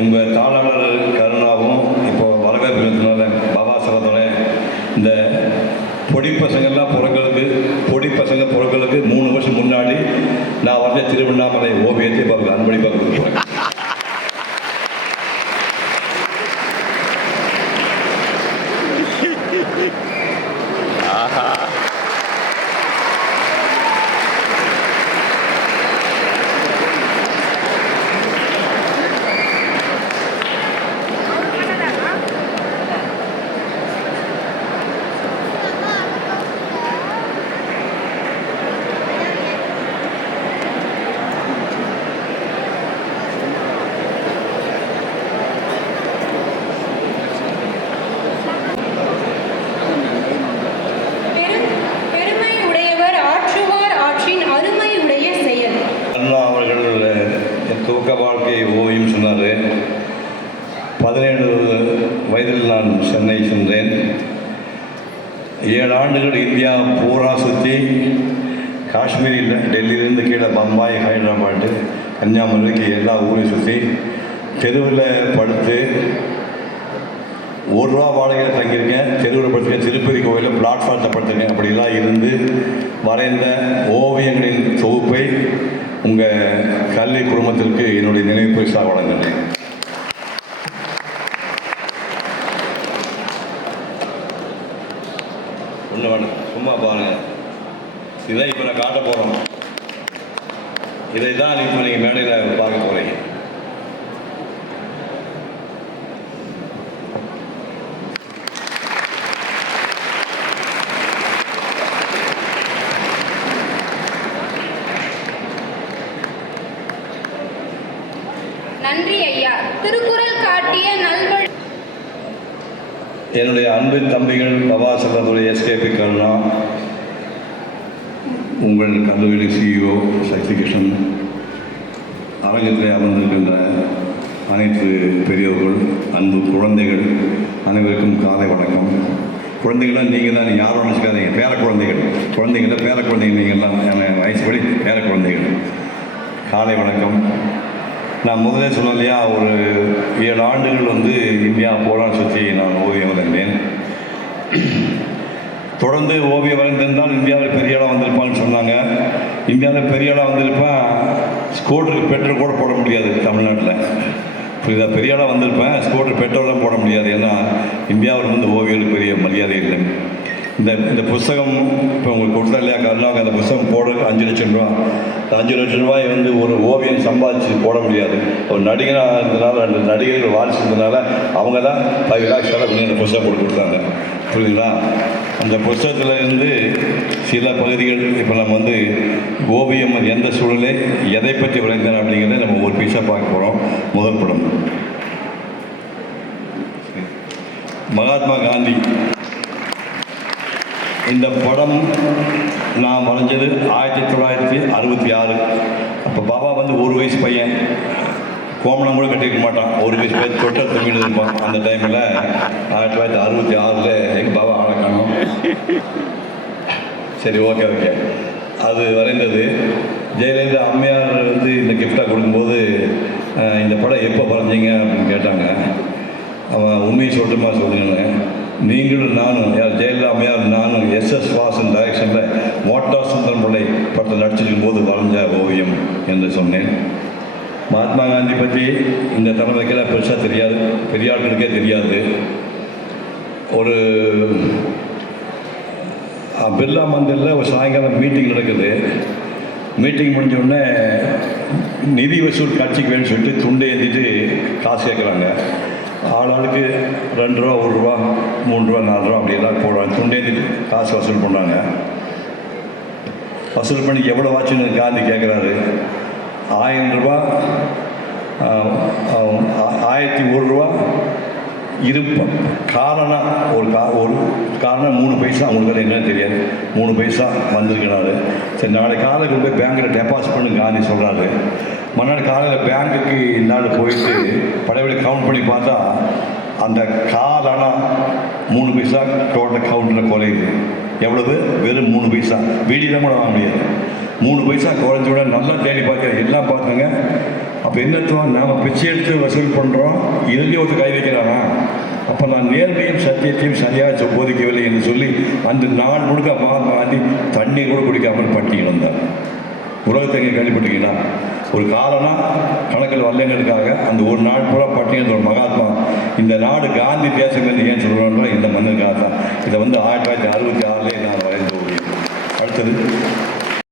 உங்கள் தாளாளர் கருணாவும் இப்போ வரவேற்பு பாபா சொல்கிறதோட இந்த பொடி பசங்கள்லாம் பொடி பசங்க பிறக்கிறதுக்கு 3 வருஷம் முன்னாடி நான் வந்து திருவண்ணாமலை ஓவியத்தை இப்போ அன்பளிப்பாக கொடுத்துருவேன். துவக்க வாழ்க்கை ஓவியம் சொன்னார். 17 வயதில் நான் சென்னை சென்றேன். 7 ஆண்டுகள் இந்தியா பூரா சுற்றி, காஷ்மீரில் டெல்லியிலேருந்து கீழே பம்பாய், ஹைதராபாத்து, கன்னியாகுமரிக்கு எல்லா ஊரையும் சுற்றி தெருவில் படுத்து 1 ரூபா வாடகையில் தங்கியிருக்கேன். தெருவில் படுத்துருக்கேன். திருப்பதி கோவிலில் பிளாட்ஃபார்த்தை படுத்துருக்கேன். அப்படிலாம் இருந்து வரைந்த ஓவியங்களின் தொகுப்பை உங்கள் கல்வி குடும்பத்திற்கு என்னுடைய நினைவு பரிசாக வழங்குகிறேன். ஒன்று வேணும், சும்மா பாருங்கள். இதை இப்போ நான் காட்ட போகிறோம். இதை தான் இப்போ நீங்கள் மேடையில் பார்க்க போகிறீங்க. நன்றி ஐயா. திருக்குறள் காட்டிய நல்வழி. என்னுடைய அன்பு தம்பிகள் பாபா செல்வத்துடைய எஸ்கேபி கருணா, உங்கள் கல்லூரி CEO சக்தி கிருஷ்ணன், அரங்கத்தில் அமர்ந்திருக்கின்ற அனைத்து பெரியவர்கள், அன்பு குழந்தைகள் அனைவருக்கும் காலை வணக்கம். குழந்தைகள்லாம் நீங்கள் தான், யாரும் நினச்சிக்காதீங்க. பேர குழந்தைகள் பேர குழந்தைங்க நீங்கள்லாம் என் வயசுபடி பேர குழந்தைகள். காலை வணக்கம். நான் முதலே சொன்னேன் இல்லையா, ஒரு 7 ஆண்டுகள் வந்து இந்தியா போலான்னு சுற்றி நான் ஓவியம் வரைந்தேன். தொடர்ந்து ஓவியம் வரைந்திருந்தால் இந்தியாவில் பெரிய ஆளாக வந்திருப்பான்னு சொன்னாங்க. இந்தியாவில் பெரிய ஆளாக வந்திருப்பேன், ஸ்கூட்டருக்கு பெட்ரோல் கூட போட முடியாது தமிழ்நாட்டில். புரியுதா? பெரிய ஆளாக வந்திருப்பேன், ஸ்கூட்டருக்கு பெட்ரோல்லாம் போட முடியாது. ஏன்னா இந்தியாவில் வந்து ஓவியர்களுக்கு பெரிய மரியாதை இல்லை. இந்த புஸ்தகம் இப்போ உங்களுக்கு கொடுத்தா இல்லையா கருணாவுக்கு, அந்த புஸ்தகம் போட 5 லட்சம் ரூபா. 5 லட்சம் ரூபாய் வந்து ஒரு ஓவியம் சம்பாதிச்சு போட முடியாது. ஒரு நடிகனாக இருந்ததுனால, 2 நடிகர்கள் வாரிசு இருந்ததுனால அவங்க தான் 5 லாக்ஸ் செலவு பண்ணி அந்த புஸ்தகம் போட்டு கொடுத்தாங்க. புரியுதுங்களா? அந்த புஸ்தகத்தில் இருந்து சில பகுதிகள் இப்போ நம்ம வந்து ஓவியம் எந்த சூழலை எதை பற்றி வரைந்தேன் அப்படிங்கிறத நம்ம ஒரு பீஸாக பார்க்க போகிறோம். முதல் படம் மகாத்மா காந்தி. இந்த படம் நான் வரைஞ்சது 1966. அப்போ பாபா வந்து 1 வயசு பையன், கோமணம் கூட கட்டிருக்க மாட்டான். 1 வயசு பையன் தொட்டல் தம்பின்னு இருப்பான். அந்த டைமில் 1966 எங்கள் பாபா ஆளை காணும். சரி, ஓகே. அது வரைந்தது. ஜெயலலிதா அம்மையார் வந்து இந்த கிஃப்டாக கொடுக்கும்போது இந்த படம் எப்போ வரைஞ்சிங்க அப்படின்னு கேட்டாங்க. அவன் உண்மையை சொல்லட்டுமா சொல்லுங்க, நீங்களும் நானும், ஜெயலலிதா அம்மையார் நானும் SS வாசன் டைரக்ஷனில் மோட்டார் சுந்தரம் பிள்ளை படத்தில் நடிச்சிருக்கும் போது வரைஞ்ச ஓவியம் என்று சொன்னேன். மகாத்மா காந்தி பற்றி இந்த தலைமுறைக்கெல்லாம் பெருசாக தெரியாது, பெரிய ஆட்களுக்கே தெரியாது. ஒரு பிர்லா மந்திரில் ஒரு சாயங்காலம் மீட்டிங் நடக்குது. மீட்டிங் முடிஞ்சோடனே நிதி வசூல் கட்சிக்கு வேணும்னு சொல்லிட்டு துண்டை ஏற்றிட்டு காசு கேட்குறாங்க. ஆளாளுக்கு 2 ரூபா, 1 ரூபா, 3 ரூபா, 4 ரூபா அப்படியெல்லாம் போடுறாங்க. துண்டேந்தி காசு வசூல் பண்ணுறாங்க. வசூல் பண்ணி எவ்வளோ ஆச்சுன்னு காந்தி கேட்குறாரு. 1000 ரூபா, 1001 ரூபா இருப்போம். காரணம் ஒரு காரணம் 3 பைசா. அவங்களுக்கு என்னன்னு தெரியாது. 3 பைசா வந்திருக்கிறாரு. சரி, நாளை காலையில் கொண்டு போய் பேங்க்கில் டெபாசிட் பண்ணு காந்தி சொல்கிறாரு. மறுநாள் காலையில் பேங்க்குக்கு இந்நாள் போயிட்டு படைவெளி கவுண்ட் பண்ணி பார்த்தா அந்த காலனா 3 பைசா டோட்டல் கவுண்டில் குறையுது. எவ்வளவு? வெறும் 3 பைசா. வீடியெலாம் கூட வாங்க முடியாது. 3 பைசா குறைஞ்ச விட நல்லா தேடி பார்க்க எல்லாம் பார்த்துங்க. அப்போ அப்போ என்னத்துவம் நாம் பிச்சை எடுத்து வசூல் பண்ணுறோம், இதுலேயே ஒருத்தர் கை வைக்கிறானா? அப்போ நான் நேர்மையும் சத்தியத்தையும் சரியாக போதிக்கவில்லை என்று சொல்லி அந்த நாள் முழுக்க மகாத்மா காந்தி தண்ணீர் கூட குடிக்காமல் பட்டியல் வந்தார். உலகத்தை எங்கே கேள்விப்பட்டீங்கன்னா, ஒரு காலனா கணக்கில் வரலைங்கிறதுக்காக அந்த ஒரு நாள் பூரா பட்டியல் ஒரு மகாத்மா. இந்த நாடு காந்தி தேசம் என்று ஏன் சொல்கிறோம்னா இந்த மன்னருக்காக தான். இதை 1966 நான் வரைந்து முடியும். அடுத்தது